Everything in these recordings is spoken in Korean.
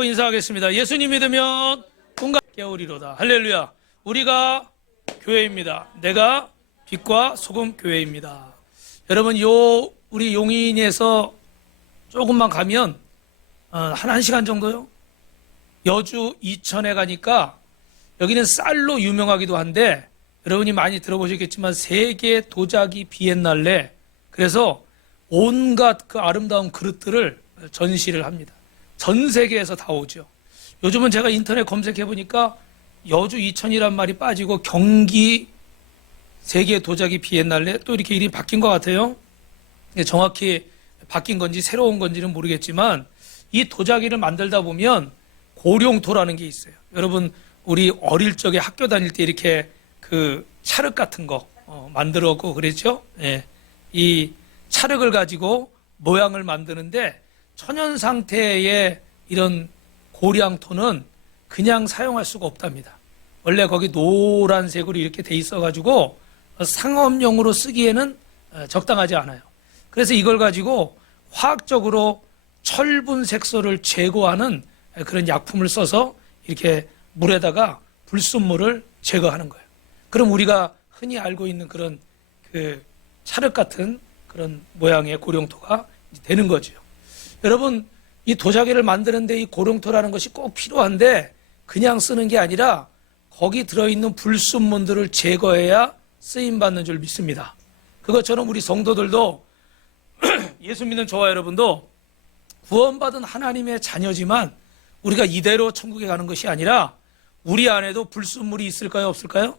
하고 인사하겠습니다. 예수님 믿으면 꿈과 깨우리로다. 할렐루야. 우리가 교회입니다. 내가 빛과 소금 교회입니다. 여러분, 우리 용인에서 조금만 가면 한 1시간 정도요. 여주 이천에 가니까 여기는 쌀로 유명하기도 한데 여러분이 많이 들어보셨겠지만 세계 도자기 비엔날레, 그래서 온갖 그 아름다운 그릇들을 전시를 합니다. 전 세계에서 다 오죠. 요즘은 제가 인터넷 검색해 보니까 여주 이천이란 말이 빠지고 경기 세계 도자기 비엔날레, 또 이렇게 이름이 바뀐 것 같아요. 정확히 바뀐 건지 새로운 건지는 모르겠지만 이 도자기를 만들다 보면 고룡토라는 게 있어요. 여러분, 우리 어릴 적에 학교 다닐 때 이렇게 그 찰흙 같은 거 만들었고 그랬죠. 예. 이 찰흙을 가지고 모양을 만드는데 천연 상태의 이런 고량토는 그냥 사용할 수가 없답니다. 원래 거기 노란색으로 이렇게 돼 있어 가지고 상업용으로 쓰기에는 적당하지 않아요. 그래서 이걸 가지고 화학적으로 철분 색소를 제거하는 그런 약품을 써서 이렇게 물에다가 불순물을 제거하는 거예요. 그럼 우리가 흔히 알고 있는 그런 그 찰흙 같은 그런 모양의 고룡토가 되는 거죠. 여러분, 이 도자기를 만드는데 이 고룡토라는 것이 꼭 필요한데 그냥 쓰는 게 아니라 거기 들어있는 불순물들을 제거해야 쓰임받는 줄 믿습니다. 그것처럼 우리 성도들도 예수 믿는 저와 여러분도 구원받은 하나님의 자녀지만 우리가 이대로 천국에 가는 것이 아니라 우리 안에도 불순물이 있을까요? 없을까요?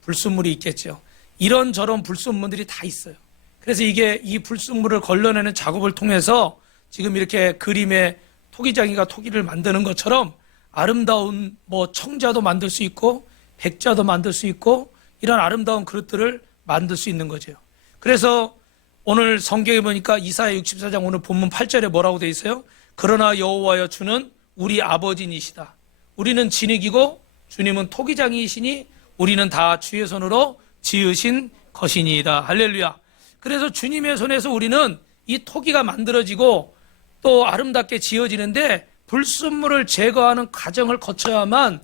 불순물이 있겠죠. 이런저런 불순물들이 다 있어요. 그래서 이 불순물을 걸러내는 작업을 통해서 지금 이렇게 그림에 토기장이가 토기를 만드는 것처럼 아름다운 청자도 만들 수 있고 백자도 만들 수 있고 이런 아름다운 그릇들을 만들 수 있는 거죠. 그래서 오늘 성경에 보니까 이사야 64장 오늘 본문 8절에 뭐라고 돼 있어요? 그러나 여호와여 주는 우리 아버지니시다. 우리는 진흙이고 주님은 토기장이시니 우리는 다 주의 손으로 지으신 것이니이다. 할렐루야. 그래서 주님의 손에서 우리는 이 토기가 만들어지고 또 아름답게 지어지는데 불순물을 제거하는 과정을 거쳐야만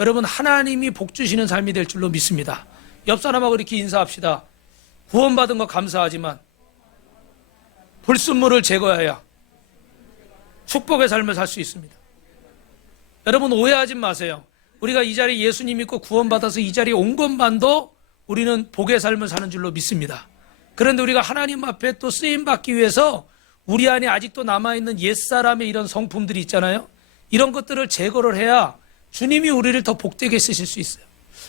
여러분 하나님이 복 주시는 삶이 될 줄로 믿습니다. 옆 사람하고 이렇게 인사합시다. 구원받은 거 감사하지만 불순물을 제거해야 축복의 삶을 살 수 있습니다. 여러분 오해하지 마세요. 우리가 이 자리에 예수님 믿고 구원받아서 이 자리에 온 것만도 우리는 복의 삶을 사는 줄로 믿습니다. 그런데 우리가 하나님 앞에 또 쓰임받기 위해서 우리 안에 아직도 남아있는 옛사람의 이런 성품들이 있잖아요. 이런 것들을 제거를 해야 주님이 우리를 더 복되게 쓰실 수 있어요.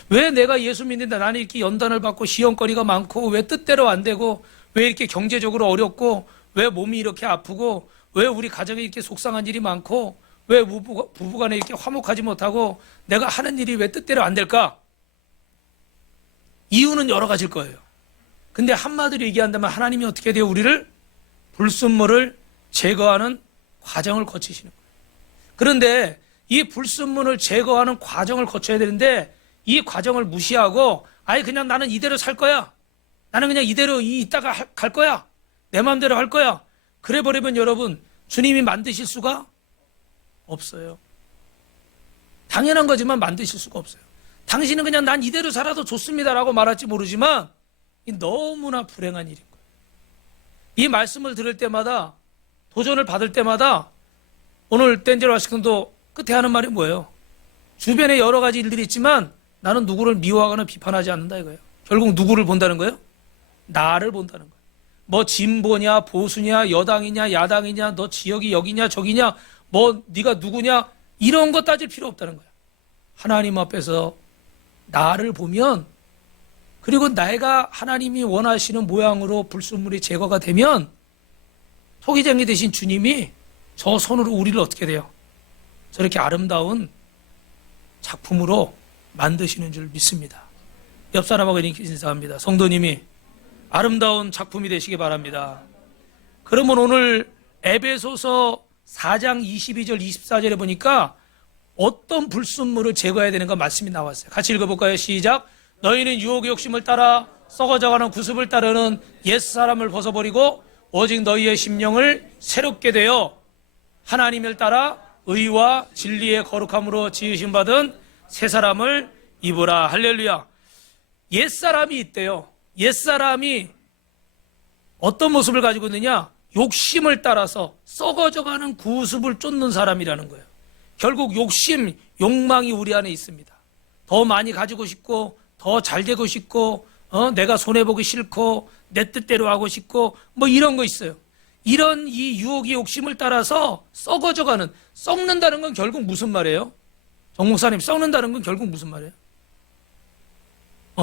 왜 내가 예수 믿는데 나는 이렇게 연단을 받고 시험거리가 많고 왜 뜻대로 안 되고 왜 이렇게 경제적으로 어렵고 왜 몸이 이렇게 아프고 왜 우리 가정에 이렇게 속상한 일이 많고 왜 부부간에 이렇게 화목하지 못하고 내가 하는 일이 왜 뜻대로 안 될까? 이유는 여러 가지일 거예요. 근데 한마디로 얘기한다면 하나님이 어떻게 돼요? 우리를 불순물을 제거하는 과정을 거치시는 거예요. 그런데 이 불순물을 제거하는 과정을 거쳐야 되는데 이 과정을 무시하고 아예 그냥 나는 이대로 살 거야. 나는 그냥 이대로 있다가 갈 거야. 내 마음대로 할 거야. 그래 버리면 여러분 주님이 만드실 수가 없어요. 당연한 거지만 만드실 수가 없어요. 당신은 그냥 난 이대로 살아도 좋습니다라고 말할지 모르지만 너무나 불행한 일인 거예요. 이 말씀을 들을 때마다 도전을 받을 때마다 오늘 댄젤 워싱턴도 끝에 하는 말이 뭐예요? 주변에 여러 가지 일들이 있지만 나는 누구를 미워하거나 비판하지 않는다 이거예요. 결국 누구를 본다는 거예요? 나를 본다는 거예요. 뭐 진보냐 보수냐 여당이냐 야당이냐 너 지역이 여기냐 저기냐 뭐 네가 누구냐 이런 거 따질 필요 없다는 거예요. 하나님 앞에서 나를 보면 그리고 내가 하나님이 원하시는 모양으로 불순물이 제거가 되면 토기장이 되신 주님이 저 손으로 우리를 어떻게 돼요? 저렇게 아름다운 작품으로 만드시는 줄 믿습니다. 옆 사람하고 이렇게 인사합니다. 성도님이 아름다운 작품이 되시기 바랍니다. 그러면 오늘 에베소서 4장 22절 24절에 보니까 어떤 불순물을 제거해야 되는가 말씀이 나왔어요. 같이 읽어볼까요? 시작. 너희는 유혹의 욕심을 따라 썩어져가는 구습을 따르는 옛사람을 벗어버리고 오직 너희의 심령을 새롭게 되어 하나님을 따라 의와 진리의 거룩함으로 지으신 받은 새 사람을 입으라. 할렐루야. 옛사람이 있대요. 옛사람이 어떤 모습을 가지고 있느냐? 욕심을 따라서 썩어져가는 구습을 쫓는 사람이라는 거예요. 결국 욕심, 욕망이 우리 안에 있습니다. 더 많이 가지고 싶고, 더 잘 되고 싶고, 내가 손해보기 싫고, 내 뜻대로 하고 싶고, 뭐 이런 거 있어요. 이런 이 유혹의 욕심을 따라서 썩어져가는, 썩는다는 건 결국 무슨 말이에요? 정 목사님, 썩는다는 건 결국 무슨 말이에요?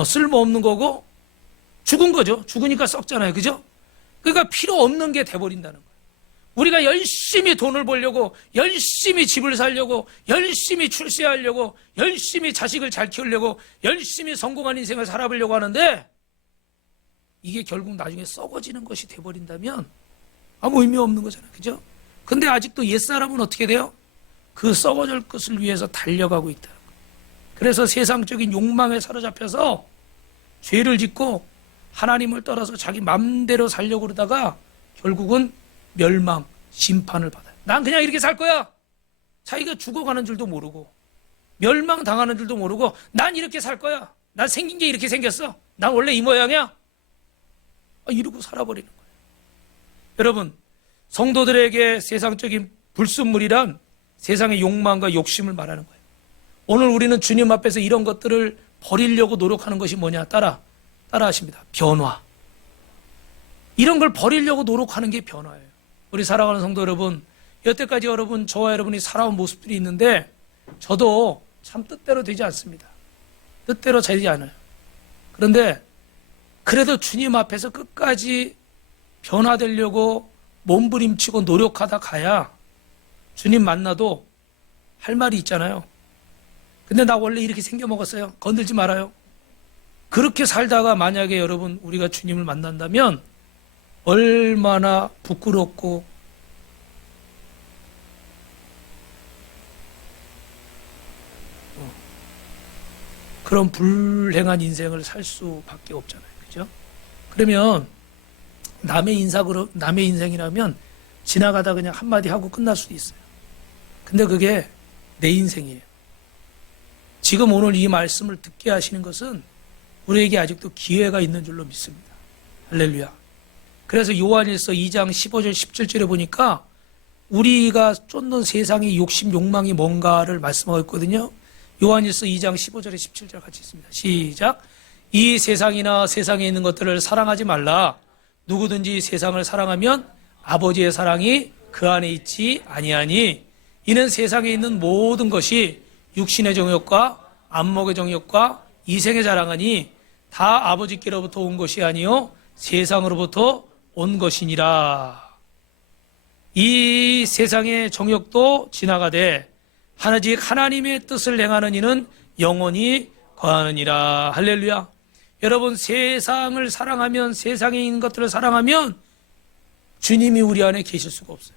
쓸모없는 거고 죽은 거죠. 죽으니까 썩잖아요. 그죠? 그러니까 필요 없는 게 돼버린다는 거예요. 우리가 열심히 돈을 벌려고, 열심히 집을 살려고, 열심히 출세하려고, 열심히 자식을 잘 키우려고, 열심히 성공한 인생을 살아보려고 하는데 이게 결국 나중에 썩어지는 것이 돼버린다면 아무 의미 없는 거잖아요. 그죠? 근데 아직도 옛사람은 어떻게 돼요? 그 썩어질 것을 위해서 달려가고 있다. 그래서 세상적인 욕망에 사로잡혀서 죄를 짓고 하나님을 떠나서 자기 맘대로 살려고 그러다가 결국은 멸망, 심판을 받아요. 난 그냥 이렇게 살 거야. 자기가 죽어가는 줄도 모르고 멸망당하는 줄도 모르고 난 이렇게 살 거야. 난 생긴 게 이렇게 생겼어. 난 원래 이 모양이야. 이러고 살아버리는 거예요. 여러분, 성도들에게 세상적인 불순물이란 세상의 욕망과 욕심을 말하는 거예요. 오늘 우리는 주님 앞에서 이런 것들을 버리려고 노력하는 것이 뭐냐? 따라하십니다. 변화. 이런 걸 버리려고 노력하는 게 변화예요. 우리 사랑하는 성도 여러분, 여태까지 여러분, 저와 여러분이 살아온 모습들이 있는데 저도 참 뜻대로 되지 않습니다. 뜻대로 되지 않아요. 그런데 그래도 주님 앞에서 끝까지 변화되려고 몸부림치고 노력하다 가야 주님 만나도 할 말이 있잖아요. 근데 나 원래 이렇게 생겨먹었어요. 건들지 말아요. 그렇게 살다가 만약에 여러분 우리가 주님을 만난다면 얼마나 부끄럽고 그런 불행한 인생을 살 수밖에 없잖아요. 그죠? 그러면 남의 인생이라면 지나가다 그냥 한마디 하고 끝날 수도 있어요. 근데 그게 내 인생이에요. 지금 오늘 이 말씀을 듣게 하시는 것은 우리에게 아직도 기회가 있는 줄로 믿습니다. 할렐루야. 그래서 요한일서 2장 15절 17절에 보니까 우리가 쫓는 세상의 욕심 욕망이 뭔가를 말씀하고 있거든요. 요한일서 2장 15절에 17절 같이 있습니다. 시작. 이 세상이나 세상에 있는 것들을 사랑하지 말라. 누구든지 세상을 사랑하면 아버지의 사랑이 그 안에 있지 아니하니 이는 세상에 있는 모든 것이 육신의 정욕과 안목의 정욕과 이생의 자랑하니 다 아버지께로부터 온 것이 아니요 세상으로부터 온 것이니라. 이 세상의 정욕도 지나가되 하나직 하나님의 뜻을 행하는 이는 영원히 거하느니라. 할렐루야. 여러분, 세상을 사랑하면, 세상에 있는 것들을 사랑하면 주님이 우리 안에 계실 수가 없어요.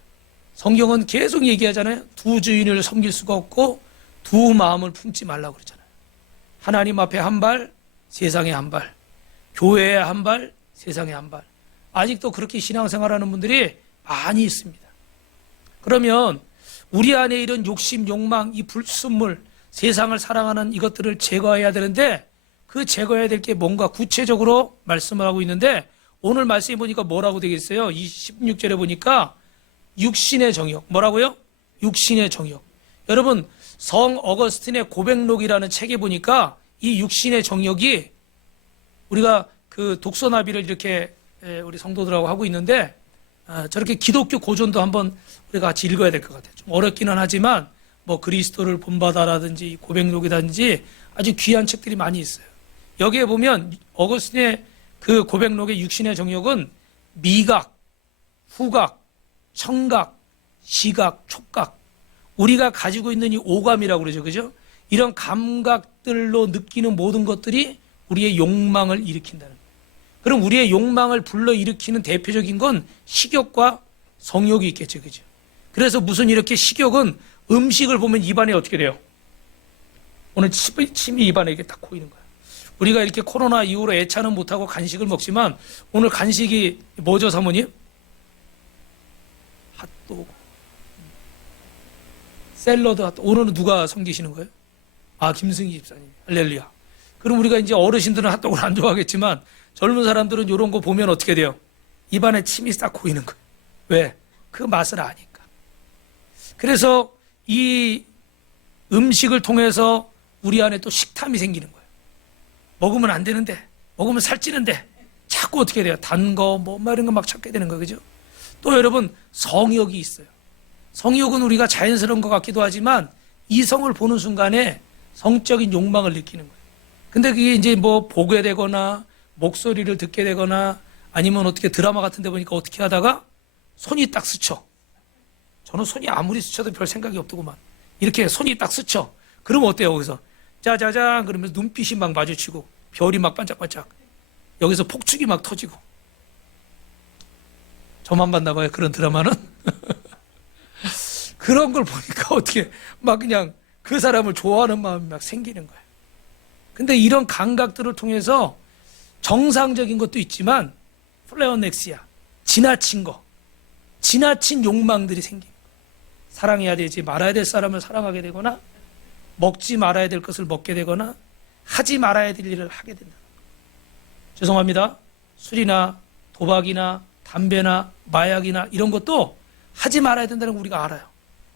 성경은 계속 얘기하잖아요. 두 주인을 섬길 수가 없고 두 마음을 품지 말라고 그러잖아요. 하나님 앞에 한 발, 세상에 한 발. 교회에 한 발, 세상에 한 발. 아직도 그렇게 신앙생활하는 분들이 많이 있습니다. 그러면 우리 안에 이런 욕심, 욕망, 이 불순물, 세상을 사랑하는 이것들을 제거해야 되는데 그 제거해야 될 게 뭔가 구체적으로 말씀을 하고 있는데 오늘 말씀해 보니까 뭐라고 되겠어요? 16절에 보니까 육신의 정욕. 뭐라고요? 육신의 정욕. 여러분, 성 어거스틴의 고백록이라는 책에 보니까 이 육신의 정욕이 우리가 그 독서나비를 이렇게 우리 성도들하고 하고 있는데 저렇게 기독교 고전도 한번 우리가 같이 읽어야 될 것 같아요. 좀 어렵기는 하지만 뭐 그리스도를 본받아라든지 고백록이라든지 아주 귀한 책들이 많이 있어요. 여기에 보면 어거스틴의 그 고백록의 육신의 정욕은 미각, 후각, 청각, 시각, 촉각 우리가 가지고 있는 이 오감이라고 그러죠. 그죠? 이런 감각들로 느끼는 모든 것들이 우리의 욕망을 일으킨다는 거예요. 그럼 우리의 욕망을 불러일으키는 대표적인 건 식욕과 성욕이 있겠죠. 그죠? 그래서 무슨 이렇게 식욕은 음식을 보면 입안에 어떻게 돼요? 오늘 침이 입안에 이렇게 딱 고이는 거야. 우리가 이렇게 코로나 이후로 애차는 못하고 간식을 먹지만 오늘 간식이 뭐죠, 사모님? 핫도그, 샐러드, 오늘은 누가 섬기시는 거예요? 아, 김승희 집사님. 할렐루야. 그럼 우리가 이제 어르신들은 핫도그를 안 좋아하겠지만 젊은 사람들은 이런 거 보면 어떻게 돼요? 입안에 침이 싹 고이는 거예요. 왜? 그 맛을 아니까. 그래서 이 음식을 통해서 우리 안에 또 식탐이 생기는 거예요. 먹으면 안 되는데, 먹으면 살찌는데, 자꾸 어떻게 돼요? 단 거, 뭐 이런 거 막 찾게 되는 거예요. 그죠? 또 여러분, 성욕이 있어요. 성욕은 우리가 자연스러운 것 같기도 하지만 이성을 보는 순간에 성적인 욕망을 느끼는 거예요. 근데 그게 이제 뭐 보게 되거나 목소리를 듣게 되거나 아니면 어떻게 드라마 같은 데 보니까 어떻게 하다가 손이 딱 스쳐. 저는 손이 아무리 스쳐도 별 생각이 없더구만. 이렇게 손이 딱 스쳐. 그러면 어때요? 거기서 짜자잔 그러면서 눈빛이 막 마주치고 별이 막 반짝반짝. 여기서 폭죽이 막 터지고. 저만 봤나 봐요. 그런 드라마는. 그런 걸 보니까 어떻게 막 그냥 그 사람을 좋아하는 마음이 막 생기는 거예요. 근데 이런 감각들을 통해서 정상적인 것도 있지만 플레오넥시아, 지나친 거, 지나친 욕망들이 생깁니다. 사랑해야 되지 말아야 될 사람을 사랑하게 되거나 먹지 말아야 될 것을 먹게 되거나 하지 말아야 될 일을 하게 된다. 죄송합니다. 술이나 도박이나 담배나 마약이나 이런 것도 하지 말아야 된다는 거 우리가 알아요.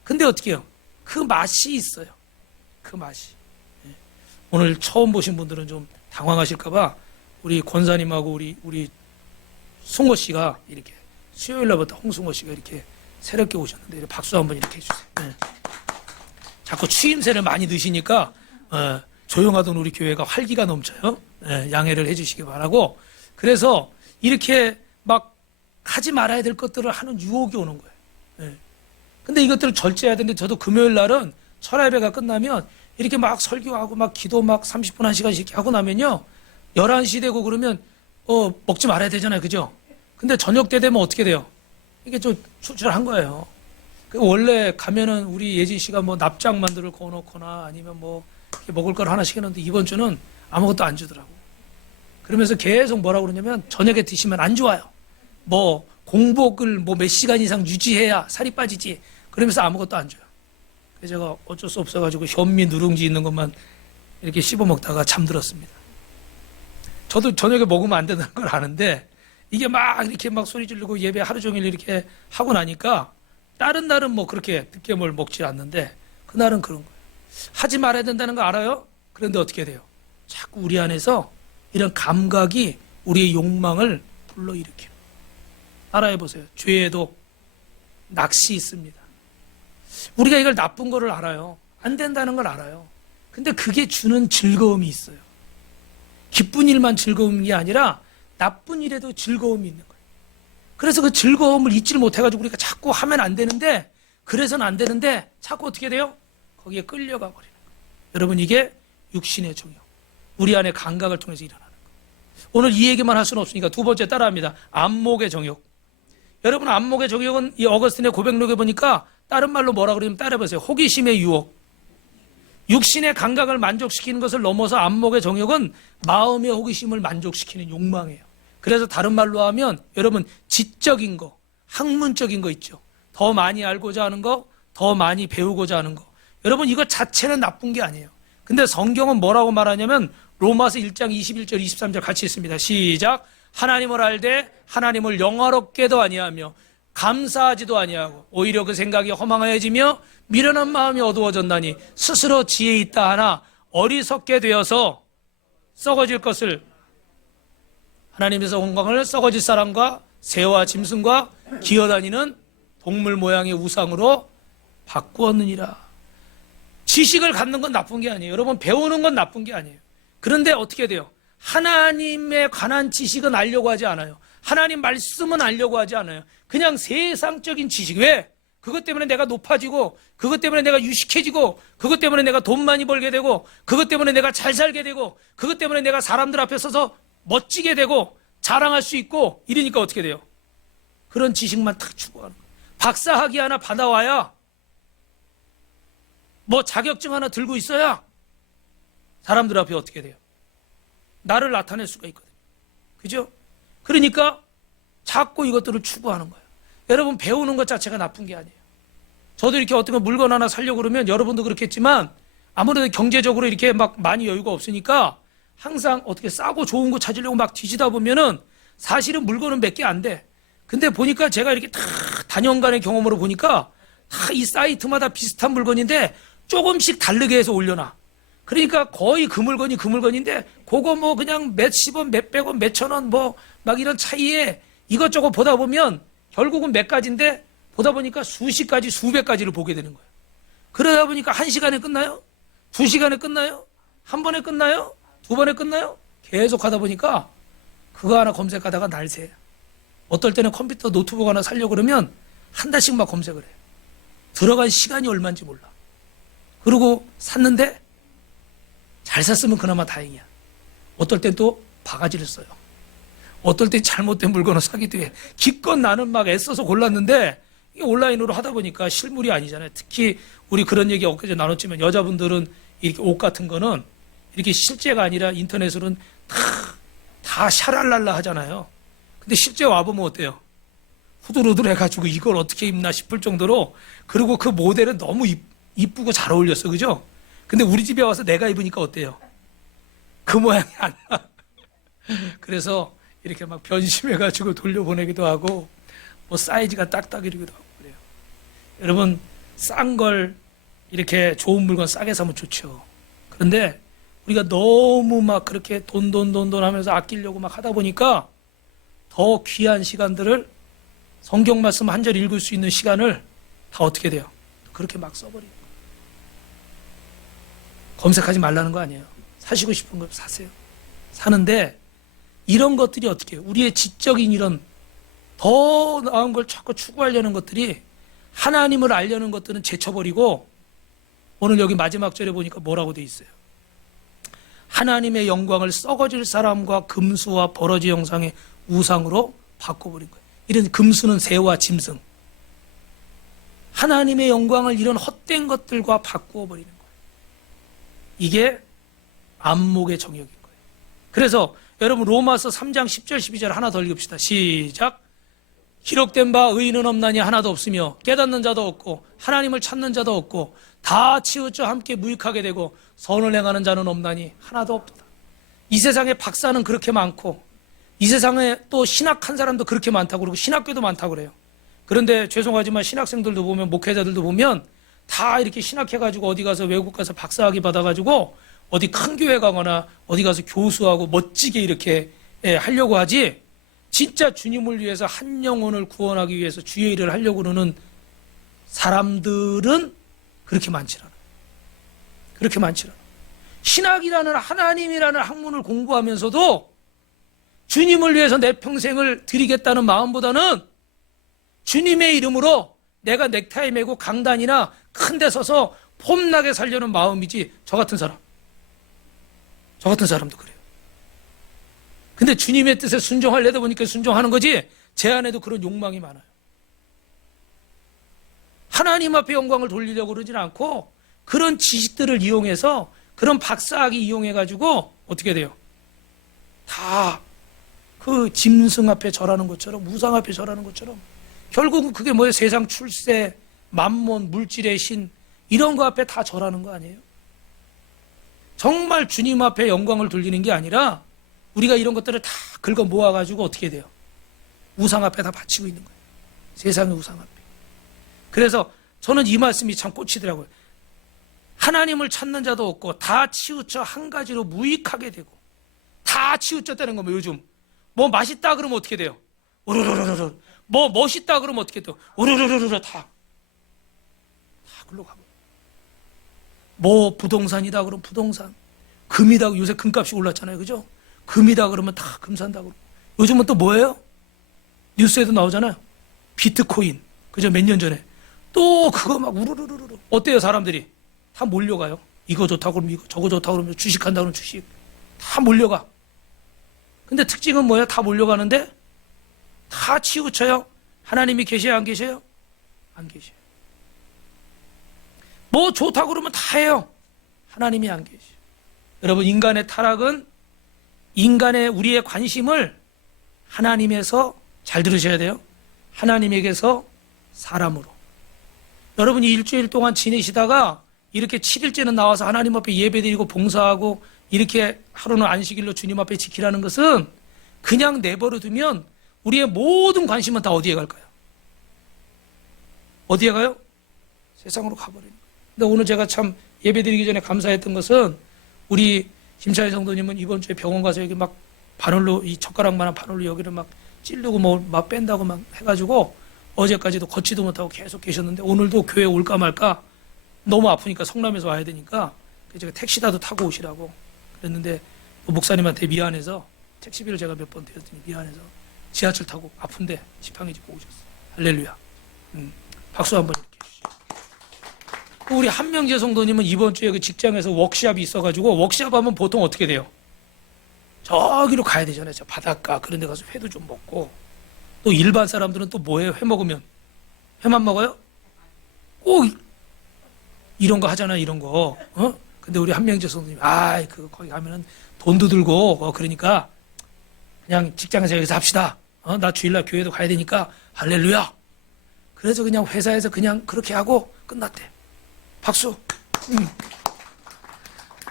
근데 어떻게 해요? 그 맛이 있어요. 그 맛이. 오늘 처음 보신 분들은 좀 당황하실까봐 우리 권사님하고 우리 숭호 씨가 이렇게 수요일 날부터 홍숭호 씨가 이렇게 새롭게 오셨는데 박수 한번 이렇게 해주세요. 네. 자꾸 추임새를 많이 넣으시니까 조용하던 우리 교회가 활기가 넘쳐요. 네, 양해를 해주시기 바라고. 그래서 이렇게 막 하지 말아야 될 것들을 하는 유혹이 오는 거예요. 네. 근데 이것들을 절제해야 되는데 저도 금요일 날은 철야예배가 끝나면 이렇게 막 설교하고 막 기도 막 30분 1시간씩 이렇게 하고 나면요 11시 되고 그러면 먹지 말아야 되잖아요. 그죠? 근데 저녁 때 되면 어떻게 돼요? 이게 좀 출출한 거예요. 원래 가면은 우리 예진 씨가 뭐 납작 만두를 구워놓거나 아니면 뭐 이렇게 먹을 걸 하나씩 했는데 이번 주는 아무것도 안 주더라고. 그러면서 계속 뭐라고 그러냐면 저녁에 드시면 안 좋아요. 뭐 공복을 뭐 몇 시간 이상 유지해야 살이 빠지지. 그러면서 아무것도 안 줘요. 그래서 제가 어쩔 수 없어가지고 현미 누룽지 있는 것만 이렇게 씹어 먹다가 잠들었습니다. 저도 저녁에 먹으면 안 된다는 걸 아는데 이게 막 이렇게 막 소리 지르고 예배 하루 종일 이렇게 하고 나니까 다른 날은 뭐 그렇게 늦게 뭘 먹지 않는데 그날은 그런 거예요. 하지 말아야 된다는 거 알아요? 그런데 어떻게 돼요? 자꾸 우리 안에서 이런 감각이 우리의 욕망을 불러일으켜요. 따라해보세요. 죄에도 낚시 있습니다. 우리가 이걸 나쁜 거를 알아요. 안 된다는 걸 알아요. 근데 그게 주는 즐거움이 있어요. 기쁜 일만 즐거움이 아니라 나쁜 일에도 즐거움이 있는 거예요. 그래서 그 즐거움을 잊지를 못해가지고 우리가 자꾸 하면 안 되는데 그래서는 안 되는데 자꾸 어떻게 돼요? 거기에 끌려가 버리는 거예요. 여러분 이게 육신의 정욕. 우리 안에 감각을 통해서 일어나는 거예요. 오늘 이 얘기만 할 수는 없으니까 두 번째 따라합니다. 안목의 정욕. 여러분 안목의 정욕은 이 어거스틴의 고백록에 보니까 다른 말로 뭐라 그러냐면 따라해보세요. 호기심의 유혹. 육신의 감각을 만족시키는 것을 넘어서 안목의 정욕은 마음의 호기심을 만족시키는 욕망이에요. 그래서 다른 말로 하면 여러분 지적인 거, 학문적인 거 있죠. 더 많이 알고자 하는 거, 더 많이 배우고자 하는 거. 여러분 이거 자체는 나쁜 게 아니에요. 근데 성경은 뭐라고 말하냐면 로마서 1장 21절 23절 같이 있습니다. 시작. 하나님을 알되 하나님을 영화롭게도 아니하며 감사하지도 아니하고 오히려 그 생각이 허망해지며 미련한 마음이 어두워졌나니 스스로 지혜 있다 하나 어리석게 되어서 썩어질 것을 하나님에서 건강을 썩어질 사람과 새와 짐승과 기어다니는 동물 모양의 우상으로 바꾸었느니라. 지식을 갖는 건 나쁜 게 아니에요. 여러분 배우는 건 나쁜 게 아니에요. 그런데 어떻게 돼요? 하나님에 관한 지식은 알려고 하지 않아요. 하나님 말씀은 알려고 하지 않아요. 그냥 세상적인 지식. 왜? 그것 때문에 내가 높아지고 그것 때문에 내가 유식해지고 그것 때문에 내가 돈 많이 벌게 되고 그것 때문에 내가 잘 살게 되고 그것 때문에 내가 사람들 앞에 서서 멋지게 되고 자랑할 수 있고 이러니까 어떻게 돼요? 그런 지식만 탁 추구하는 거예요. 박사학위 하나 받아와야 뭐 자격증 하나 들고 있어야 사람들 앞에 어떻게 돼요? 나를 나타낼 수가 있거든요. 그죠? 그러니까 자꾸 이것들을 추구하는 거예요. 여러분 배우는 것 자체가 나쁜 게 아니에요. 저도 이렇게 어떤 물건 하나 사려고 그러면 여러분도 그렇겠지만 아무래도 경제적으로 이렇게 막 많이 여유가 없으니까 항상 어떻게 싸고 좋은 거 찾으려고 막 뒤지다 보면은 사실은 물건은 몇 개 안 돼. 근데 보니까 제가 이렇게 다 단연간의 경험으로 보니까 다 이 사이트마다 비슷한 물건인데 조금씩 다르게 해서 올려놔. 그러니까 거의 그 물건이 그 물건인데 그거 뭐 그냥 몇십 원, 몇백 원, 몇천 원 뭐 막 이런 차이에 이것저것 보다 보면 결국은 몇 가지인데 보다 보니까 수십 가지, 수백 가지를 보게 되는 거예요. 그러다 보니까 한 시간에 끝나요? 두 시간에 끝나요? 한 번에 끝나요? 두 번에 끝나요? 계속 하다 보니까 그거 하나 검색하다가 날새. 어떨 때는 컴퓨터 노트북 하나 사려고 그러면 한 달씩 막 검색을 해요. 들어간 시간이 얼마인지 몰라. 그리고 샀는데 잘 샀으면 그나마 다행이야. 어떨 땐 또 바가지를 써요. 어떨 땐 잘못된 물건을 사기도 해. 기껏 나는 막 애써서 골랐는데 이게 온라인으로 하다 보니까 실물이 아니잖아요. 특히 우리 그런 얘기 엊그제 나눴지만 여자분들은 이렇게 옷 같은 거는 이렇게 실제가 아니라 인터넷으로는 다 샤랄랄라 하잖아요. 근데 실제 와보면 어때요? 후들후들 해가지고 이걸 어떻게 입나 싶을 정도로, 그리고 그 모델은 너무 이쁘고 잘 어울렸어. 그죠? 근데 우리 집에 와서 내가 입으니까 어때요? 그 모양이 안 나. 그래서 이렇게 막 변심해가지고 돌려보내기도 하고, 뭐 사이즈가 딱딱이기도 하고 그래요. 여러분, 싼 걸 이렇게 좋은 물건 싸게 사면 좋죠. 그런데 우리가 너무 막 그렇게 돈 하면서 아끼려고 막 하다 보니까 더 귀한 시간들을, 성경 말씀 한 절 읽을 수 있는 시간을 다 어떻게 돼요? 그렇게 막 써버리고. 검색하지 말라는 거 아니에요. 사시고 싶은 거 사세요. 사는데 이런 것들이 어떻게 해요? 우리의 지적인 이런 더 나은 걸 자꾸 추구하려는 것들이, 하나님을 알려는 것들은 제쳐버리고, 오늘 여기 마지막 절에 보니까 뭐라고 돼 있어요? 하나님의 영광을 썩어질 사람과 금수와 버러지 형상의 우상으로 바꿔버린 거예요. 이런 금수는 새와 짐승. 하나님의 영광을 이런 헛된 것들과 바꾸어 버리는 거예요. 이게 안목의 정역인 거예요. 그래서 여러분 로마서 3장 10절 12절 하나 더 읽읍시다. 시작. 기록된 바 의인은 없나니 하나도 없으며 깨닫는 자도 없고 하나님을 찾는 자도 없고 다 치우쳐 함께 무익하게 되고 선을 행하는 자는 없나니 하나도 없다. 이 세상에 박사는 그렇게 많고 이 세상에 또 신학한 사람도 그렇게 많다고 그러고 신학교도 많다고 그래요. 그런데 죄송하지만 신학생들도 보면, 목회자들도 보면 다 이렇게 신학해가지고 어디 가서 외국 가서 박사학위 받아가지고 어디 큰 교회 가거나 어디 가서 교수하고 멋지게 이렇게 하려고 하지, 진짜 주님을 위해서 한 영혼을 구원하기 위해서 주의 일을 하려고 그러는 사람들은 그렇게 많지 않아요. 그렇게 많지 않아요. 신학이라는, 하나님이라는 학문을 공부하면서도 주님을 위해서 내 평생을 드리겠다는 마음보다는 주님의 이름으로 내가 넥타이 메고 강단이나 큰 데 서서 폼나게 살려는 마음이지. 저 같은 사람도 그래요. 근데 주님의 뜻에 순종하려다 보니까 순종하는 거지, 제 안에도 그런 욕망이 많아요. 하나님 앞에 영광을 돌리려고 그러진 않고 그런 지식들을 이용해서, 그런 박사학위 이용해가지고 어떻게 돼요? 다 그 짐승 앞에 절하는 것처럼, 우상 앞에 절하는 것처럼, 결국은 그게 뭐예요? 세상 출세, 만몬, 물질의 신, 이런 거 앞에 다 절하는 거 아니에요? 정말 주님 앞에 영광을 돌리는 게 아니라 우리가 이런 것들을 다 긁어 모아가지고 어떻게 돼요? 우상 앞에 다 바치고 있는 거예요. 세상의 우상 앞에. 그래서 저는 이 말씀이 참 꽂히더라고요. 하나님을 찾는 자도 없고 다 치우쳐 한 가지로 무익하게 되고, 다 치우쳤다는 거면 요즘 뭐 맛있다 그러면 어떻게 돼요? 우르르르르. 뭐 멋있다 그러면 어떻게 돼요? 우르르르르. 다 글로 가고. 뭐 부동산이다 그러면 부동산, 금이다, 요새 금값이 올랐잖아요. 그죠? 금이다 그러면 다 금 산다 그러고. 요즘은 또 뭐예요? 뉴스에도 나오잖아요. 비트코인. 그죠? 몇 년 전에 또 그거 막 우르르르르. 어때요? 사람들이 다 몰려가요. 이거 좋다고 그러면 이거, 저거 좋다고 그러면 주식한다 그러면 주식, 다 몰려가. 근데 특징은 뭐예요? 다 몰려가는데 다 치우쳐요. 하나님이 계셔요? 안 계셔요? 안 계셔요. 뭐 좋다고 그러면 다 해요. 하나님이 안 계셔요. 여러분, 인간의 타락은 인간의, 우리의 관심을 하나님에서, 잘 들으셔야 돼요, 하나님에게서 사람으로, 여러분이 일주일 동안 지내시다가 이렇게 7일째는 나와서 하나님 앞에 예배드리고 봉사하고 이렇게 하루는 안식일로 주님 앞에 지키라는 것은 그냥 내버려 두면 우리의 모든 관심은 다 어디에 갈까요? 어디에 가요? 세상으로 가버리는 거예요. 근데 오늘 제가 참 예배드리기 전에 감사했던 것은 우리 김차희 성도님은 이번 주에 병원 가서 여기 막 바늘로 이 젓가락만한 바늘로 여기를 막 찌르고 뭐 막 뺀다고 막 해가지고 어제까지도 걷지도 못하고 계속 계셨는데 오늘도 교회 올까 말까 너무 아프니까 성남에서 와야 되니까 제가 택시라도 타고 오시라고 그랬는데 목사님한테 미안해서 택시비를 제가 몇 번 드렸더니 미안해서 지하철 타고 아픈데 지팡이 짚고 오셨어요. 할렐루야. 박수 한번 이렇게 해주시죠. 우리 한명재 성도님은 이번 주에 그 직장에서 워크숍이 있어가지고 워크숍 하면 보통 어떻게 돼요? 저기로 가야 되잖아요. 저 바닷가 그런 데 가서 회도 좀 먹고 또 일반 사람들은 또 뭐예요? 회 먹으면 회만 먹어요? 꼭 이런 거 하잖아요. 이런 거. 근데 우리 한명재 성도님 그 거기 가면은 돈도 들고 그러니까 그냥 직장에서 여기서 합시다. 나 주일날 교회도 가야 되니까 할렐루야. 그래서 그냥 회사에서 그냥 그렇게 하고 끝났대. 박수.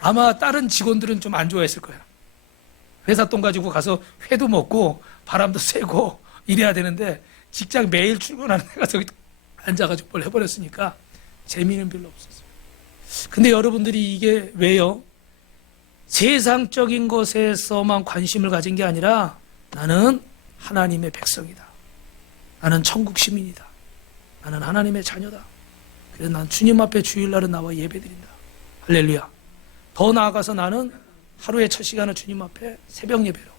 아마 다른 직원들은 좀 안 좋아했을 거야. 회사 돈 가지고 가서 회도 먹고 바람도 쐬고 이래야 되는데 직장 매일 출근하는 데 가서 앉아가지고 뭘 해버렸으니까 재미는 별로 없었어요. 근데 여러분들이 이게 왜요? 세상적인 것에서만 관심을 가진 게 아니라 나는 하나님의 백성이다. 나는 천국 시민이다. 나는 하나님의 자녀다. 그래서 난 주님 앞에 주일날은 나와 예배드린다. 할렐루야. 더 나아가서 나는 하루의 첫 시간을 주님 앞에 새벽 예배로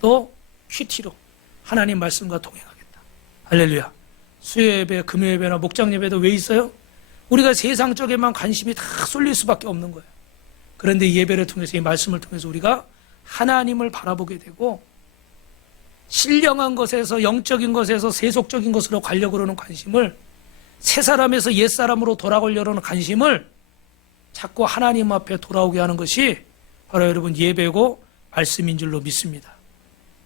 또 큐티로 하나님 말씀과 동행하겠다. 할렐루야. 수요 예배, 금요 예배나 목장 예배도 왜 있어요? 우리가 세상적에만 관심이 다 쏠릴 수밖에 없는 거예요. 그런데 이 예배를 통해서 이 말씀을 통해서 우리가 하나님을 바라보게 되고 신령한 것에서 영적인 것에서 세속적인 것으로 가려고 하는 관심을 새 사람에서 옛 사람으로 돌아가려고 하는 관심을 자꾸 하나님 앞에 돌아오게 하는 것이 바로 여러분 예배고 말씀인 줄로 믿습니다.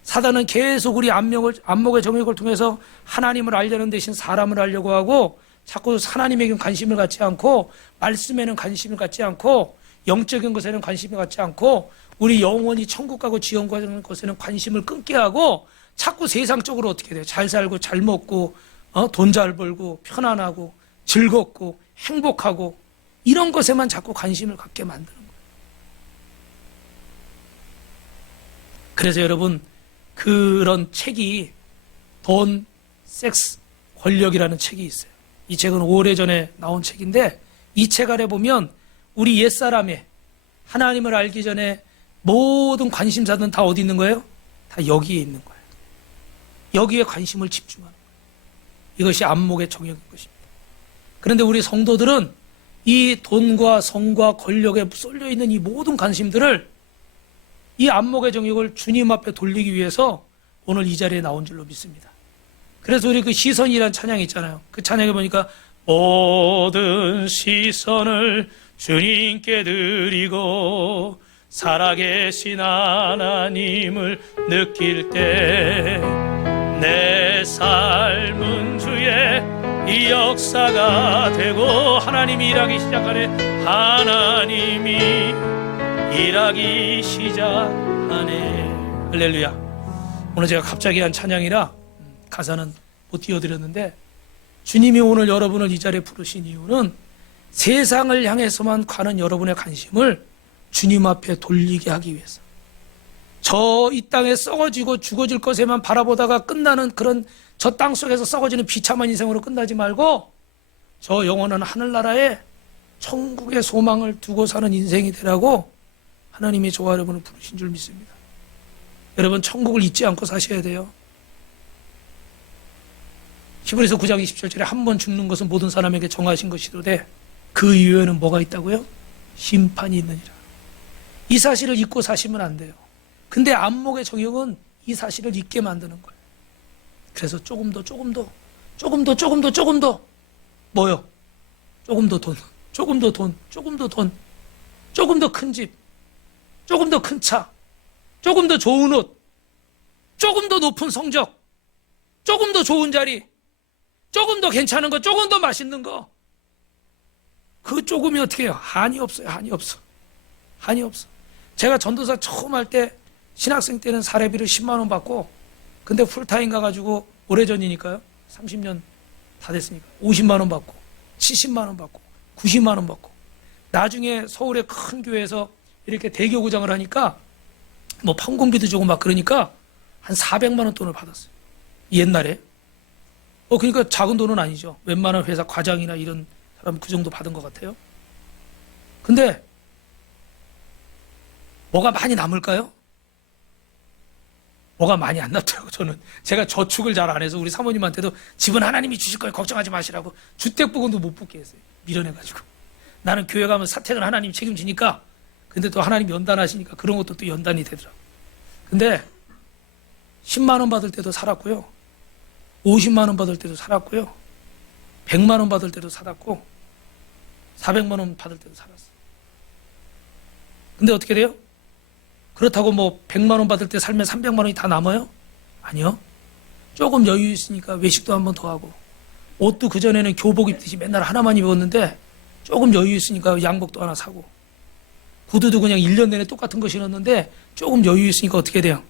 사단은 계속 우리 안목의 정욕을 통해서 하나님을 알려는 대신 사람을 알려고 하고 자꾸 하나님에게 관심을 갖지 않고 말씀에는 관심을 갖지 않고 영적인 것에는 관심을 갖지 않고 우리 영원히 천국 가고 지원 가는 것에는 관심을 끊게 하고 자꾸 세상적으로 어떻게 돼요? 잘 살고 잘 먹고 돈 잘 벌고 편안하고 즐겁고 행복하고 이런 것에만 자꾸 관심을 갖게 만드는 거예요. 그래서 여러분 그런 책이 돈, 섹스, 권력이라는 책이 있어요. 이 책은 오래전에 나온 책인데 이 책 아래 보면 우리 옛사람의 하나님을 알기 전에 모든 관심사들은 다 어디 있는 거예요? 다 여기에 있는 거예요. 여기에 관심을 집중하는 거예요. 이것이 안목의 정욕인 것입니다. 그런데 우리 성도들은 이 돈과 성과 권력에 쏠려 있는 이 모든 관심들을 이 안목의 정욕을 주님 앞에 돌리기 위해서 오늘 이 자리에 나온 줄로 믿습니다. 그래서 우리 그 시선이라는 찬양이 있잖아요. 그 찬양에 보니까 모든 시선을 주님께 드리고 살아계신 하나님을 느낄 때 내 삶은 주의 이 역사가 되고 하나님이 일하기 시작하네. 하나님이 일하기 시작하네. 할렐루야. 오늘 제가 갑자기 한 찬양이라 가사는 못 띄워드렸는데 주님이 오늘 여러분을 이 자리에 부르신 이유는 세상을 향해서만 가는 여러분의 관심을 주님 앞에 돌리게 하기 위해서 저 이 땅에 썩어지고 죽어질 것에만 바라보다가 끝나는 그런 저 땅 속에서 썩어지는 비참한 인생으로 끝나지 말고 저 영원한 하늘나라에 천국의 소망을 두고 사는 인생이 되라고 하나님이 저와 여러분을 부르신 줄 믿습니다. 여러분 천국을 잊지 않고 사셔야 돼요. 히브리서 9장 27절에 한 번 죽는 것은 모든 사람에게 정하신 것이로되 그 이후에는 뭐가 있다고요? 심판이 있느니라. 이 사실을 잊고 사시면 안 돼요. 근데 안목의 정욕은 이 사실을 잊게 만드는 거예요. 그래서 조금 더 뭐요? 조금 더 돈, 조금 더 큰 집, 조금 더 큰 차, 조금 더 좋은 옷, 조금 더 높은 성적, 조금 더 좋은 자리, 조금 더 괜찮은 거, 조금 더 맛있는 거, 그 조금이 어떻게 해요? 한이 없어요. 한이 없어. 한이 없어. 제가 전도사 처음 할 때 신학생 때는 사례비를 10만 원 받고, 근데 풀타임 가가지고 오래전이니까요. 30년 다 됐으니까 50만 원 받고 70만 원 받고 90만 원 받고, 나중에 서울의 큰 교회에서 이렇게 대교구장을 하니까 뭐 판공비도 주고 막 그러니까 한 400만 원 돈을 받았어요. 옛날에. 그러니까 작은 돈은 아니죠. 웬만한 회사 과장이나 이런 사람 그 정도 받은 것 같아요. 근데 뭐가 많이 남을까요? 뭐가 많이 안 남더라고요. 저는 제가 저축을 잘 안 해서 우리 사모님한테도 집은 하나님이 주실 거예요. 걱정하지 마시라고 주택보금도 못 붙게 했어요. 밀어내가지고. 나는 교회 가면 사택은 하나님이 책임지니까. 근데 또 하나님 연단하시니까 그런 것도 또 연단이 되더라고요. 근데 10만 원 받을 때도 살았고요. 50만 원 받을 때도 살았고요. 100만 원 받을 때도 살았고 400만 원 받을 때도 살았어요. 근데 어떻게 돼요? 그렇다고 뭐 100만 원 받을 때 살면 300만 원이 다 남아요? 아니요. 조금 여유 있으니까 외식도 한 번 더 하고, 옷도 그전에는 교복 입듯이 맨날 하나만 입었는데 조금 여유 있으니까 양복도 하나 사고, 구두도 그냥 1년 내내 똑같은 거 신었는데 조금 여유 있으니까 어떻게 돼요?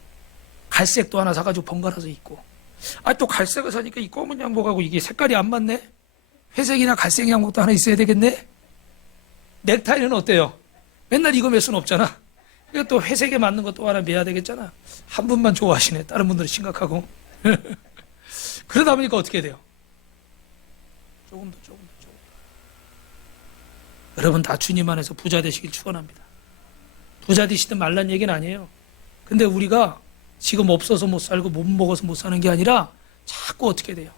갈색도 하나 사가지고 번갈아서 입고. 또 갈색을 사니까 이 검은 양복하고 이게 색깔이 안 맞네? 회색이나 갈색 양복도 하나 있어야 되겠네? 넥타이는 어때요? 맨날 이거 맬 수는 없잖아. 그러니까 또 회색에 맞는 거 또 하나 매야 되겠잖아. 한 분만 좋아하시네. 다른 분들은 심각하고. 그러다 보니까 어떻게 돼요? 조금 더. 여러분 다 주님 안에서 부자 되시길 축원합니다. 부자 되시든 말란 얘기는 아니에요. 근데 우리가 지금 없어서 못 살고 못 먹어서 못 사는 게 아니라 자꾸 어떻게 돼요?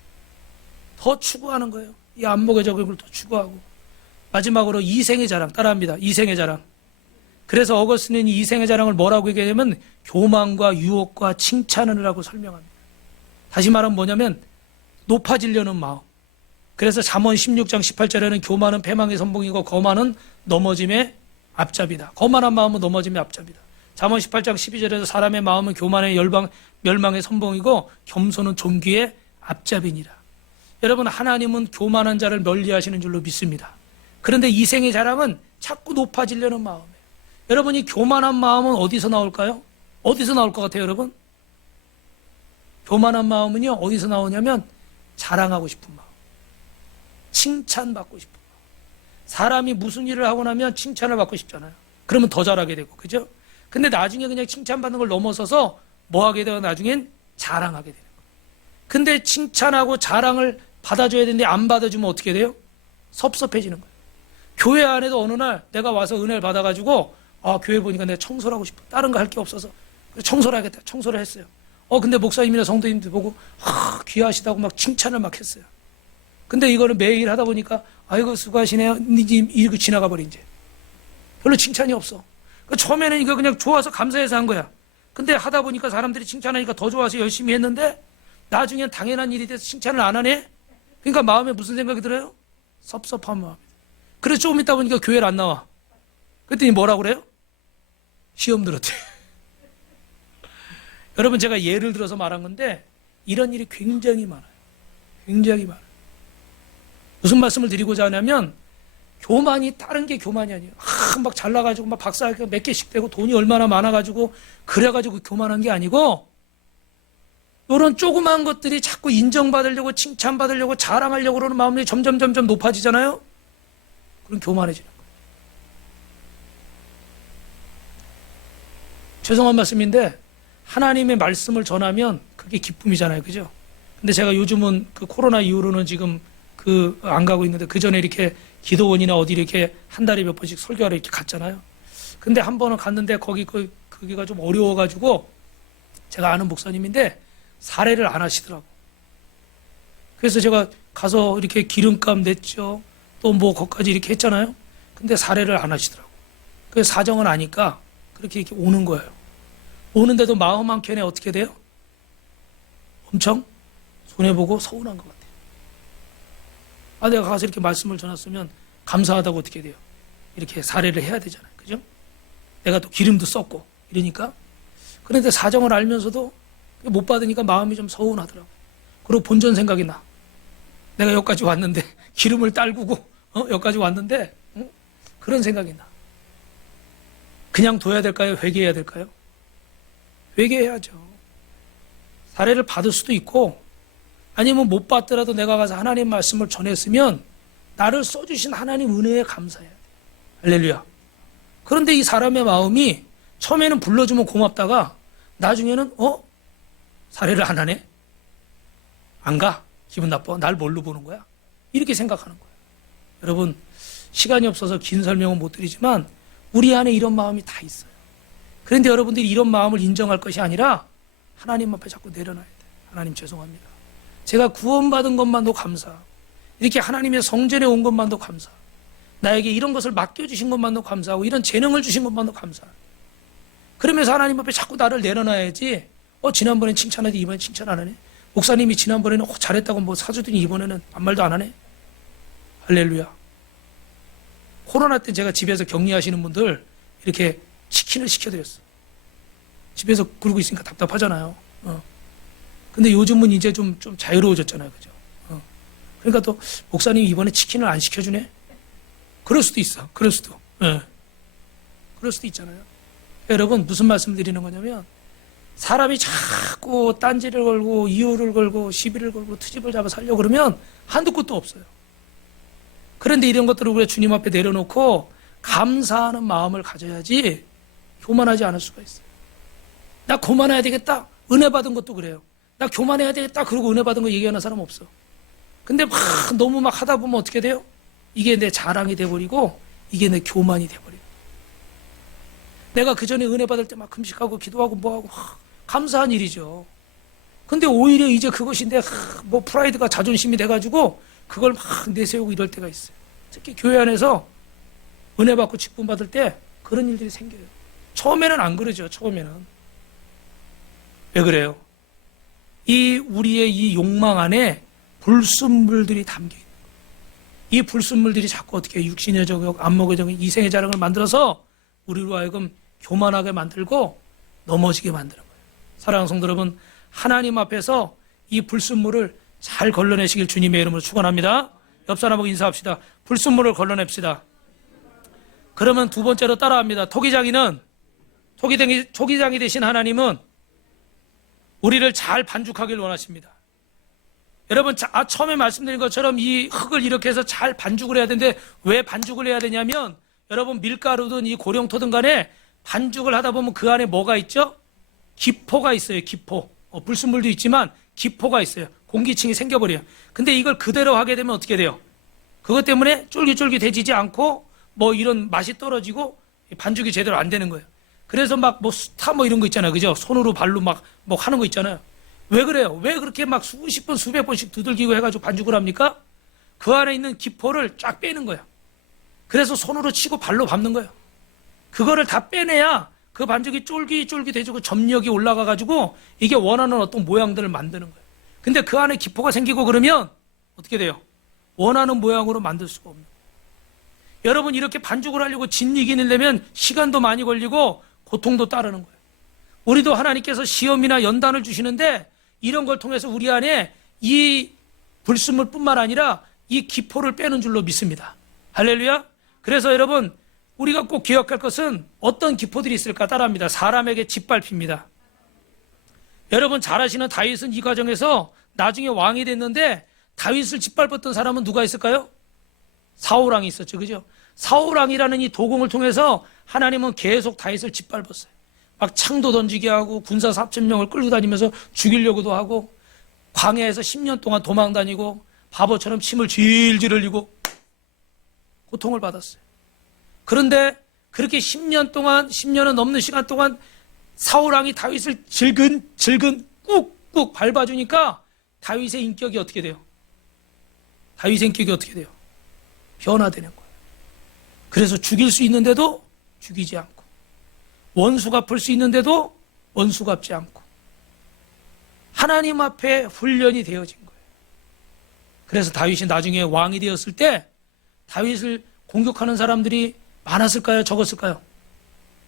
더 추구하는 거예요. 이 안목의적인 걸 더 추구하고. 마지막으로 이생의 자랑 따라합니다. 이생의 자랑. 그래서 어거스틴이 이생의 자랑을 뭐라고 얘기하냐면 교만과 유혹과 칭찬을 하고 설명합니다. 다시 말하면 뭐냐면 높아지려는 마음. 그래서 잠언 16장 18절에는 교만은 패망의 선봉이고 거만은 넘어짐의 앞잡이다. 거만한 마음은 넘어짐의 앞잡이다. 잠언 18장 12절에서 사람의 마음은 교만의 멸망의 선봉이고 겸손은 존귀의 앞잡이니라. 여러분 하나님은 교만한 자를 멀리하시는 줄로 믿습니다. 그런데 이생의 자랑은 자꾸 높아지려는 마음이에요. 여러분이 교만한 마음은 어디서 나올까요? 어디서 나올 것 같아요, 여러분? 교만한 마음은요, 어디서 나오냐면 자랑하고 싶은 마음, 칭찬받고 싶은 마음. 사람이 무슨 일을 하고 나면 칭찬을 받고 싶잖아요. 그러면 더 잘하게 되고, 그죠? 근데 나중에 그냥 칭찬받는 걸 넘어서서 뭐 하게 되고 나중엔 자랑하게 되는 거예요. 근데 칭찬하고 자랑을 받아줘야 되는데 안 받아주면 어떻게 돼요? 섭섭해지는 거예요. 교회 안에도 어느 날 내가 와서 은혜를 받아가지고 교회 보니까 내가 청소를 하고 싶어. 다른 거 할 게 없어서 청소를 하겠다. 청소를 했어요. 근데 목사님이나 성도님들 보고 귀하시다고 막 칭찬을 막 했어요. 근데 이거를 매일 하다 보니까 아이고 수고하시네요. 이러고 지나가 버린 이제. 별로 칭찬이 없어. 처음에는 이거 그냥 좋아서 감사해서 한 거야. 근데 하다 보니까 사람들이 칭찬하니까 더 좋아서 열심히 했는데 나중엔 당연한 일이 돼서 칭찬을 안 하네? 그러니까 마음에 무슨 생각이 들어요? 섭섭한 마음. 그래서 조금 있다 보니까 교회를 안 나와. 그랬더니 뭐라고 그래요? 시험 들었대. 여러분 제가 예를 들어서 말한 건데 이런 일이 굉장히 많아요. 굉장히 많아요. 무슨 말씀을 드리고자 하냐면 교만이 다른 게 교만이 아니에요. 막 잘나가지고 막 박사 몇 개씩 되고 돈이 얼마나 많아가지고 그래가지고 교만한 게 아니고 이런 조그만 것들이 자꾸 인정받으려고 칭찬받으려고 자랑하려고 그러는 마음이 점점 높아지잖아요. 그럼 교만해지는 거예요. 죄송한 말씀인데 하나님의 말씀을 전하면 그게 기쁨이잖아요. 그죠? 근데 제가 요즘은 그 코로나 이후로는 지금 안 가고 있는데 그 전에 이렇게 기도원이나 어디 이렇게 한 달에 몇 번씩 설교하러 이렇게 갔잖아요. 근데 한 번은 갔는데 거기가 좀 어려워가지고 제가 아는 목사님인데 사례를 안 하시더라고. 그래서 제가 가서 이렇게 기름값 냈죠. 또 뭐 거기까지 이렇게 했잖아요. 근데 사례를 안 하시더라고. 그래서 사정을 아니까 그렇게 이렇게 오는 거예요. 오는데도 마음 한켠에 어떻게 돼요? 엄청 손해보고 서운한 것 같아요. 내가 가서 이렇게 말씀을 전했으면 감사하다고 어떻게 돼요? 이렇게 사례를 해야 되잖아요. 그죠? 내가 또 기름도 썼고 이러니까. 그런데 사정을 알면서도 못 받으니까 마음이 좀 서운하더라고요. 그리고 본전 생각이 나. 내가 여기까지 왔는데 기름을 딸구고 여기까지 왔는데 그런 생각이 나. 그냥 둬야 될까요? 회개해야 될까요? 회개해야죠. 사례를 받을 수도 있고, 아니면 못 받더라도 내가 가서 하나님 말씀을 전했으면 나를 써주신 하나님 은혜에 감사해야 돼. 할렐루야. 그런데 이 사람의 마음이 처음에는 불러주면 고맙다가 나중에는 사례를 안 하네? 안 가? 기분 나빠? 날 뭘로 보는 거야? 이렇게 생각하는 거예요. 여러분, 시간이 없어서 긴 설명은 못 드리지만 우리 안에 이런 마음이 다 있어요. 그런데 여러분들이 이런 마음을 인정할 것이 아니라 하나님 앞에 자꾸 내려놔야 돼요. 하나님 죄송합니다. 제가 구원받은 것만도 감사하고 이렇게 하나님의 성전에 온 것만도 감사하고 나에게 이런 것을 맡겨주신 것만도 감사하고 이런 재능을 주신 것만도 감사하고 그러면서 하나님 앞에 자꾸 나를 내려놔야지 지난번엔 칭찬하더니 이번엔 칭찬 안 하네. 목사님이 지난번에는 잘했다고 뭐 사주더니 이번에는 아무 말도 안 하네. 할렐루야. 코로나 때 제가 집에서 격리하시는 분들 이렇게 치킨을 시켜드렸어요. 집에서 그러고 있으니까 답답하잖아요. 근데 요즘은 이제 좀 자유로워졌잖아요. 그죠? 그러니까 또 목사님 이번에 치킨을 안 시켜주네? 그럴 수도 있어. 그럴 수도. 그럴 수도 있잖아요. 여러분 무슨 말씀 드리는 거냐면 사람이 자꾸 딴지를 걸고 이유를 걸고 시비를 걸고 트집을 잡아 살려고 그러면 한두 끝도 없어요. 그런데 이런 것들을 우리가 주님 앞에 내려놓고 감사하는 마음을 가져야지 교만하지 않을 수가 있어요. 나 교만해야 되겠다. 은혜 받은 것도 그래요. 나 교만해야 되겠다. 그러고 은혜 받은 거 얘기하는 사람 없어. 근데 너무 막 하다 보면 어떻게 돼요? 이게 내 자랑이 돼버리고 이게 내 교만이 돼버려요. 내가 그 전에 은혜 받을 때 막 금식하고 기도하고 뭐하고 감사한 일이죠. 근데 오히려 이제 그것이 내 프라이드가 자존심이 돼가지고 그걸 막 내세우고 이럴 때가 있어요. 특히 교회 안에서 은혜 받고 직분 받을 때 그런 일들이 생겨요. 처음에는 안 그러죠. 처음에는. 왜 그래요? 우리의 이 욕망 안에 불순물들이 담겨 있는 거예요. 이 불순물들이 자꾸 어떻게 육신의 저격, 안목의 저격, 이생의 자랑을 만들어서 우리로 하여금 교만하게 만들고 넘어지게 만드는 거예요. 사랑하는 성도 여러분, 하나님 앞에서 이 불순물을 잘 걸러내시길 주님의 이름으로 축원합니다. 옆 사람하고 인사합시다. 불순물을 걸러냅시다. 그러면 두 번째로 따라합니다. 토기장이 되신 하나님은 우리를 잘 반죽하길 원하십니다. 여러분, 처음에 말씀드린 것처럼 이 흙을 이렇게 해서 잘 반죽을 해야 되는데 왜 반죽을 해야 되냐면 여러분 밀가루든 이 고령토든 간에 반죽을 하다 보면 그 안에 뭐가 있죠? 기포가 있어요. 기포. 불순물도 있지만 기포가 있어요. 공기층이 생겨버려요. 근데 이걸 그대로 하게 되면 어떻게 돼요? 그것 때문에 쫄깃쫄깃해지지 않고 뭐 이런 맛이 떨어지고 반죽이 제대로 안 되는 거예요. 그래서 막 수타 이런 거 있잖아요. 그죠? 손으로 발로 막 하는 거 있잖아요. 왜 그래요? 왜 그렇게 막 수십 번, 수백 번씩 두들기고 해가지고 반죽을 합니까? 그 안에 있는 기포를 쫙 빼는 거예요. 그래서 손으로 치고 발로 밟는 거예요. 그거를 다 빼내야 그 반죽이 쫄깃쫄깃해지고 점력이 올라가가지고 이게 원하는 어떤 모양들을 만드는 거예요. 근데 그 안에 기포가 생기고 그러면 어떻게 돼요? 원하는 모양으로 만들 수가 없는 거예요. 여러분 이렇게 반죽을 하려고 진리기를 내면 시간도 많이 걸리고 고통도 따르는 거예요. 우리도 하나님께서 시험이나 연단을 주시는데 이런 걸 통해서 우리 안에 이 불순물뿐만 아니라 이 기포를 빼는 줄로 믿습니다. 할렐루야. 그래서 여러분 우리가 꼭 기억할 것은 어떤 기포들이 있을까 따라합니다. 사람에게 짓밟힙니다. 여러분 잘 아시는 다윗은 이 과정에서 나중에 왕이 됐는데 다윗을 짓밟았던 사람은 누가 있을까요? 사울왕이 있었죠. 그죠? 사울왕이라는 이 도공을 통해서 하나님은 계속 다윗을 짓밟았어요. 막 창도 던지게 하고 군사 4,000명을 끌고 다니면서 죽이려고도 하고 광야에서 10년 동안 도망 다니고 바보처럼 침을 질질 흘리고 고통을 받았어요. 그런데 그렇게 10년 동안 10년은 넘는 시간 동안 사울왕이 다윗을 질근 꾹꾹 밟아주니까 다윗의 인격이 어떻게 돼요? 다윗의 인격이 어떻게 돼요? 변화되는 거예요. 그래서 죽일 수 있는데도 죽이지 않고 원수 갚을 수 있는데도 원수 갚지 않고 하나님 앞에 훈련이 되어진 거예요. 그래서 다윗이 나중에 왕이 되었을 때 다윗을 공격하는 사람들이 많았을까요? 적었을까요?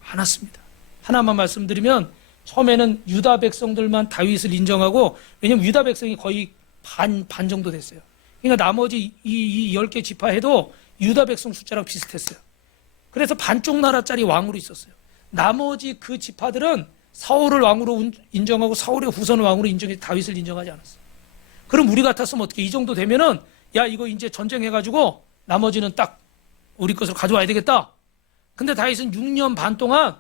많았습니다. 하나만 말씀드리면 처음에는 유다 백성들만 다윗을 인정하고 왜냐면 유다 백성이 거의 반 정도 됐어요. 그러니까 나머지 이 10개 지파해도 유다 백성 숫자랑 비슷했어요. 그래서 반쪽 나라짜리 왕으로 있었어요. 나머지 그 지파들은 사울을 왕으로 인정하고 사울의 후손 왕으로 인정해 다윗을 인정하지 않았어요. 그럼 우리 같았으면 어떻게 이 정도 되면은 야 이거 이제 전쟁해가지고 나머지는 딱 우리 것으로 가져와야 되겠다. 근데 다윗은 6년 반 동안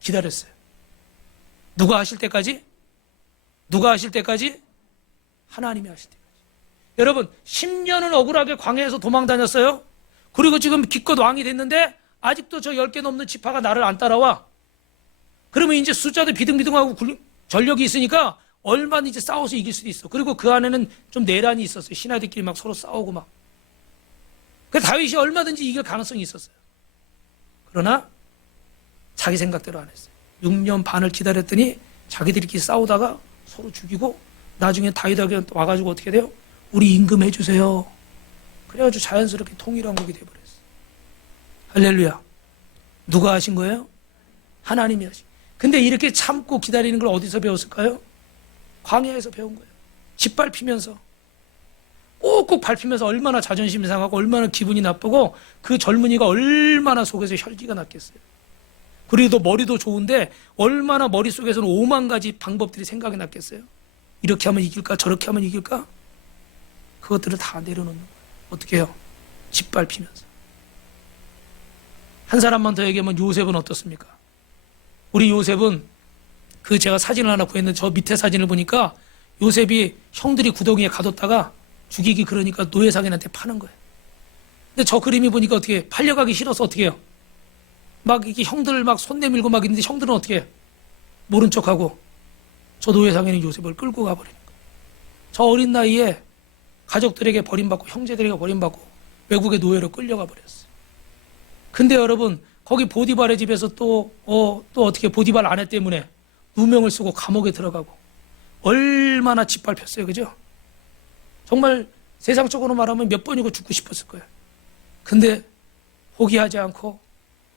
기다렸어요. 누가 하실 때까지? 누가 하실 때까지? 하나님이 하실 때까지. 여러분 10년은 억울하게 광야에서 도망 다녔어요. 그리고 지금 기껏 왕이 됐는데 아직도 저 10개 넘는 지파가 나를 안 따라와. 그러면 이제 숫자도 비등비등하고 전력이 있으니까 얼마든지 싸워서 이길 수도 있어. 그리고 그 안에는 좀 내란이 있었어요. 신하들끼리 막 서로 싸우고 막. 그 다윗이 얼마든지 이길 가능성이 있었어요. 그러나 자기 생각대로 안 했어요. 6년 반을 기다렸더니 자기들끼리 싸우다가 서로 죽이고 나중에 다윗에게 와가지고 어떻게 돼요? 우리 임금 해주세요. 그래가지고 자연스럽게 통일왕국이 돼버렸어요. 할렐루야. 누가 하신 거예요? 하나님이 하신 거예요. 근데 이렇게 참고 기다리는 걸 어디서 배웠을까요? 광야에서 배운 거예요. 짓밟히면서 꼭꼭 밟히면서 얼마나 자존심이 상하고 얼마나 기분이 나쁘고 그 젊은이가 얼마나 속에서 혈기가 났겠어요. 그리고 또 머리도 좋은데 얼마나 머릿속에서는 5만 가지 방법들이 생각이 났겠어요. 이렇게 하면 이길까 저렇게 하면 이길까 그것들을 다 내려놓는 거예요. 어떻게 해요? 짓밟히면서. 한 사람만 더 얘기하면 요셉은 어떻습니까? 우리 요셉은 그 제가 사진을 하나 구했는데 저 밑에 사진을 보니까 요셉이 형들이 구덩이에 가뒀다가 죽이기 그러니까 노예상인한테 파는 거예요. 근데 저 그림이 보니까 어떻게 해요? 팔려가기 싫어서 어떻게 해요? 막 이게 형들 막 손 내밀고 막 있는데 형들은 어떻게 해요? 모른 척하고 저 노예상인은 요셉을 끌고 가버리는 거예요. 저 어린 나이에 가족들에게 버림받고 형제들에게 버림받고 외국의 노예로 끌려가 버렸어요. 근데 여러분 거기 보디발의 집에서 또 어떻게 보디발 아내 때문에 누명을 쓰고 감옥에 들어가고 얼마나 짓밟혔어요. 그죠? 정말 세상적으로 말하면 몇 번이고 죽고 싶었을 거예요. 근데 포기하지 않고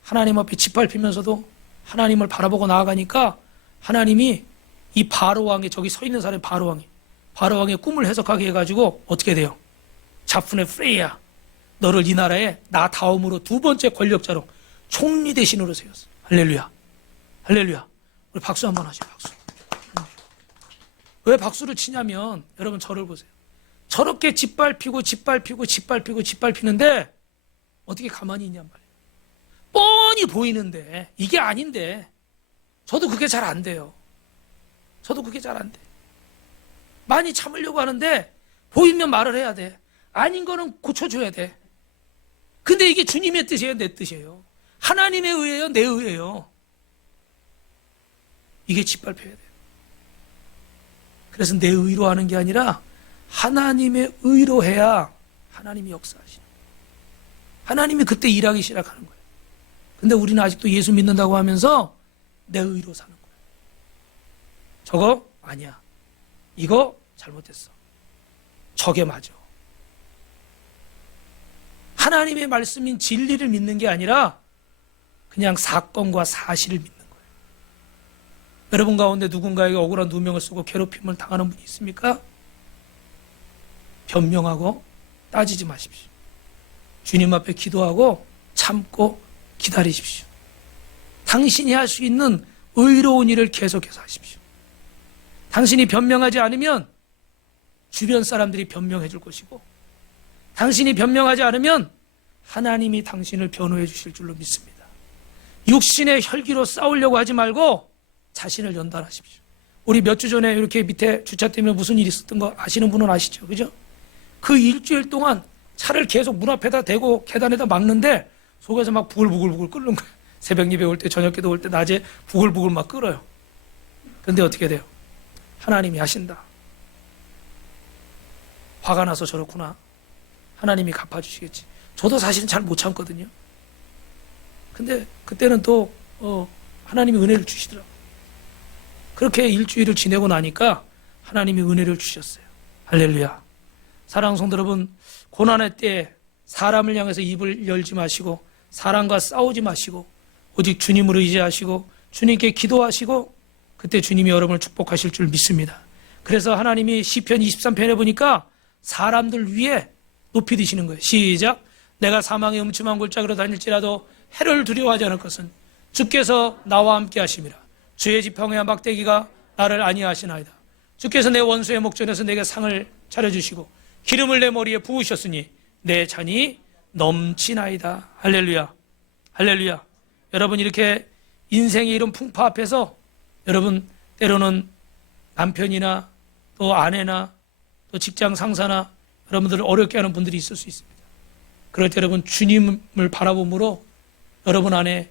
하나님 앞에 짓밟히면서도 하나님을 바라보고 나아가니까 하나님이 이 바로왕의 저기 서 있는 사람이 바로왕의 꿈을 해석하게 해가지고 어떻게 돼요? 자푼의 프레이야 너를 이 나라에 나 다음으로 두 번째 권력자로 총리 대신으로 세웠어. 할렐루야. 할렐루야. 우리 박수 한번 하죠. 박수. 왜 박수를 치냐면 여러분 저를 보세요. 저렇게 짓밟히는데 어떻게 가만히 있냔 말이에요. 뻔히 보이는데 이게 아닌데 저도 그게 잘 안 돼요. 저도 그게 잘 안 돼. 많이 참으려고 하는데 보이면 말을 해야 돼. 아닌 거는 고쳐줘야 돼. 근데 이게 주님의 뜻이에요, 내 뜻이에요. 하나님의 의예요, 내 의예요. 이게 짓밟혀야 돼요. 그래서 내 의로 하는 게 아니라 하나님의 의로 해야 하나님이 역사하시는 거예요. 하나님이 그때 일하기 시작하는 거예요. 근데 우리는 아직도 예수 믿는다고 하면서 내 의로 사는 거예요. 저거 아니야. 이거 잘못했어. 저게 맞아. 하나님의 말씀인 진리를 믿는 게 아니라 그냥 사건과 사실을 믿는 거예요. 여러분 가운데 누군가에게 억울한 누명을 쓰고 괴롭힘을 당하는 분이 있습니까? 변명하고 따지지 마십시오. 주님 앞에 기도하고 참고 기다리십시오. 당신이 할 수 있는 의로운 일을 계속해서 하십시오. 당신이 변명하지 않으면 주변 사람들이 변명해 줄 것이고 당신이 변명하지 않으면 하나님이 당신을 변호해 주실 줄로 믿습니다. 육신의 혈기로 싸우려고 하지 말고 자신을 연단하십시오. 우리 몇 주 전에 이렇게 밑에 주차 때문에 무슨 일이 있었던 거 아시는 분은 아시죠? 그죠? 그 일주일 동안 차를 계속 문 앞에다 대고 계단에다 막는데 속에서 막 부글부글 끓는 거예요. 새벽 예배 올 때, 저녁 기도 올 때 낮에 부글부글 막 끓어요. 근데 어떻게 돼요? 하나님이 하신다. 화가 나서 저렇구나. 하나님이 갚아주시겠지. 저도 사실은 잘 못 참거든요. 근데 그때는 또 하나님이 은혜를 주시더라고요. 그렇게 일주일을 지내고 나니까 하나님이 은혜를 주셨어요. 할렐루야. 사랑하는 성도 여러분, 고난의 때에 사람을 향해서 입을 열지 마시고 사람과 싸우지 마시고 오직 주님을 의지하시고 주님께 기도하시고 그때 주님이 여러분을 축복하실 줄 믿습니다. 그래서 하나님이 시편 23편에 보니까 사람들 위에 높이 드시는 거예요. 시작. 내가 사망의 음침한 골짜기로 다닐지라도 해를 두려워하지 않을 것은 주께서 나와 함께 하심이라. 주의 지팡이와 막대기가 나를 안위하시나이다. 주께서 내 원수의 목전에서 내게 상을 차려주시고 기름을 내 머리에 부으셨으니 내 잔이 넘치나이다. 할렐루야. 할렐루야. 여러분, 이렇게 인생의 이런 풍파 앞에서 여러분 때로는 남편이나 또 아내나 또 직장 상사나 여러분들을 어렵게 하는 분들이 있을 수 있습니다. 그럴 때 여러분 주님을 바라봄으로 여러분 안에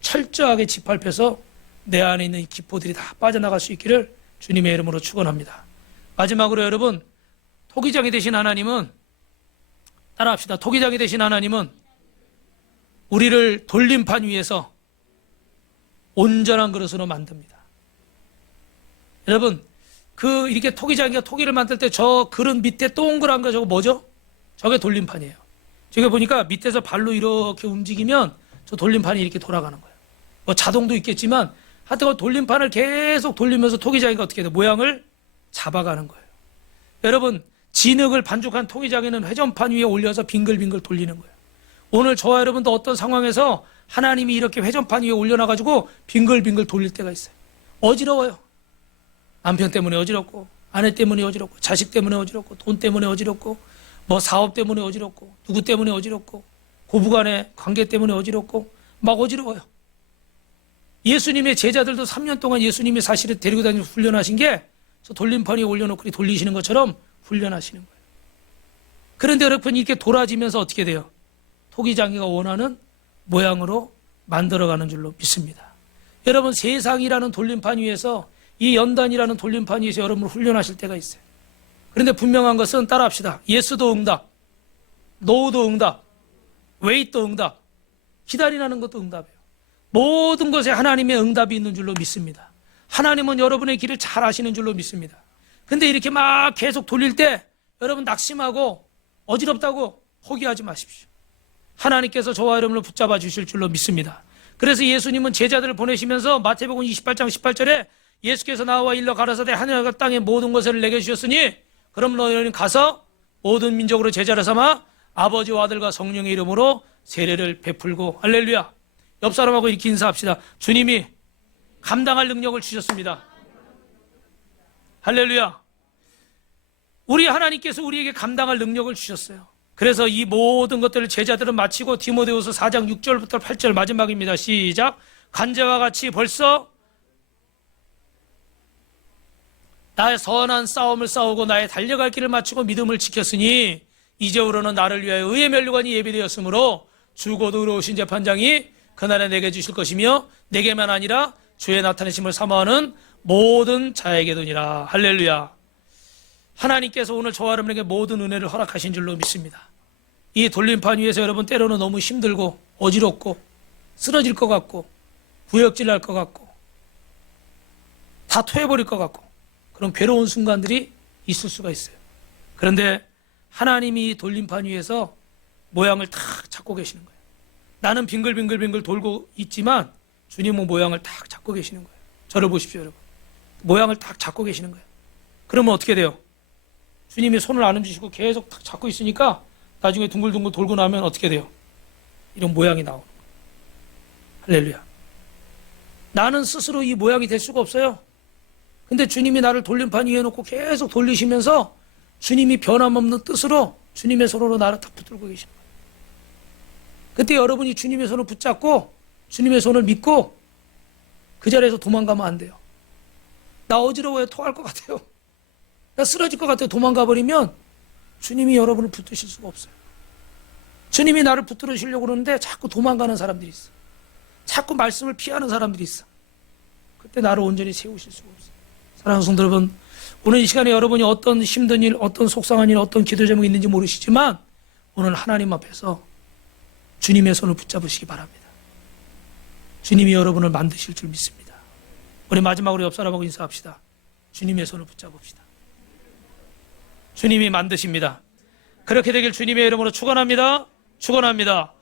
철저하게 짓밟혀서 내 안에 있는 이 기포들이 다 빠져나갈 수 있기를 주님의 이름으로 축원합니다. 마지막으로 여러분, 토기장이 되신 하나님은, 따라합시다. 토기장이 되신 하나님은 우리를 돌림판 위에서 온전한 그릇으로 만듭니다. 여러분, 이렇게 토기장이가 토기를 만들 때 저 그릇 밑에 동그란 거 저거 뭐죠? 저게 돌림판이에요. 저게 보니까 밑에서 발로 이렇게 움직이면 저 돌림판이 이렇게 돌아가는 거예요. 뭐 자동도 있겠지만 하여튼 돌림판을 계속 돌리면서 토기장이가 어떻게 돼요? 모양을 잡아가는 거예요. 여러분, 진흙을 반죽한 토기장이는 회전판 위에 올려서 빙글빙글 돌리는 거예요. 오늘 저와 여러분도 어떤 상황에서 하나님이 이렇게 회전판 위에 올려놔가지고 빙글빙글 돌릴 때가 있어요. 어지러워요. 남편 때문에 어지럽고, 아내 때문에 어지럽고, 자식 때문에 어지럽고, 돈 때문에 어지럽고, 뭐 사업 때문에 어지럽고, 누구 때문에 어지럽고, 고부간의 관계 때문에 어지럽고, 막 어지러워요. 예수님의 제자들도 3년 동안 예수님이 사실은 데리고 다니면서 훈련하신 게 저 돌림판 위에 올려놓고 돌리시는 것처럼 훈련하시는 거예요. 그런데 여러분, 이렇게 돌아지면서 어떻게 돼요? 토기장이가 원하는 모양으로 만들어가는 줄로 믿습니다. 여러분, 세상이라는 돌림판 위에서, 이 연단이라는 돌림판 위에서 여러분을 훈련하실 때가 있어요. 그런데 분명한 것은, 따라합시다. 예스도 응답, 노도 응답, 웨이트도 응답, 기다리라는 것도 응답이에요. 모든 것에 하나님의 응답이 있는 줄로 믿습니다. 하나님은 여러분의 길을 잘 아시는 줄로 믿습니다. 근데 이렇게 막 계속 돌릴 때 여러분 낙심하고 어지럽다고 포기하지 마십시오. 하나님께서 저와 여러분을 붙잡아 주실 줄로 믿습니다. 그래서 예수님은 제자들을 보내시면서 마태복음 28장 18절에 예수께서 나와 일러 가라사대 하늘과 땅의 모든 것을 내게 주셨으니 그럼 너희는 가서 모든 민족으로 제자를 삼아 아버지와 아들과 성령의 이름으로 세례를 베풀고. 할렐루야. 옆 사람하고 이렇게 인사합시다. 주님이 감당할 능력을 주셨습니다. 할렐루야. 우리 하나님께서 우리에게 감당할 능력을 주셨어요. 그래서 이 모든 것들을 제자들은 마치고 디모데후서 4장 6절부터 8절 마지막입니다. 시작. 간제와 같이 벌써 나의 선한 싸움을 싸우고 나의 달려갈 길을 마치고 믿음을 지켰으니 이제부로는 나를 위하여 의의 면류관이 예비되었으므로 주고도 의로우신 재판장이 그날에 내게 주실 것이며 내게만 아니라 주의 나타내심을 사모하는 모든 자에게도니라. 할렐루야. 하나님께서 오늘 저와 여러분에게 모든 은혜를 허락하신 줄로 믿습니다. 이 돌림판 위에서 여러분 때로는 너무 힘들고 어지럽고 쓰러질 것 같고 구역질 날 것 같고 다 토해버릴 것 같고 그런 괴로운 순간들이 있을 수가 있어요. 그런데 하나님이 이 돌림판 위에서 모양을 탁 잡고 계시는 거예요. 나는 빙글빙글빙글 돌고 있지만 주님은 모양을 탁 잡고 계시는 거예요. 저를 보십시오, 여러분. 모양을 탁 잡고 계시는 거예요. 그러면 어떻게 돼요? 주님이 손을 안 움직이시고 계속 탁 잡고 있으니까 나중에 둥글둥글 돌고 나면 어떻게 돼요? 이런 모양이 나오는 거예요. 할렐루야. 나는 스스로 이 모양이 될 수가 없어요. 근데 주님이 나를 돌림판 위에 놓고 계속 돌리시면서 주님이 변함없는 뜻으로 주님의 손으로 나를 탁 붙들고 계시는 거예요. 그때 여러분이 주님의 손을 붙잡고 주님의 손을 믿고 그 자리에서 도망가면 안 돼요. 나 어지러워요. 토할 것 같아요. 나 쓰러질 것 같아요. 도망가 버리면 주님이 여러분을 붙드실 수가 없어요. 주님이 나를 붙들으시려고 그러는데 자꾸 도망가는 사람들이 있어. 자꾸 말씀을 피하는 사람들이 있어. 그때 나를 온전히 세우실 수가 없어요. 사랑하는 성도 여러분, 오늘 이 시간에 여러분이 어떤 힘든 일, 어떤 속상한 일, 어떤 기도 제목이 있는지 모르시지만 오늘 하나님 앞에서 주님의 손을 붙잡으시기 바랍니다. 주님이 여러분을 만드실 줄 믿습니다. 우리 마지막으로 옆 사람하고 인사합시다. 주님의 손을 붙잡읍시다. 주님이 만드십니다. 그렇게 되길 주님의 이름으로 축원합니다. 축원합니다.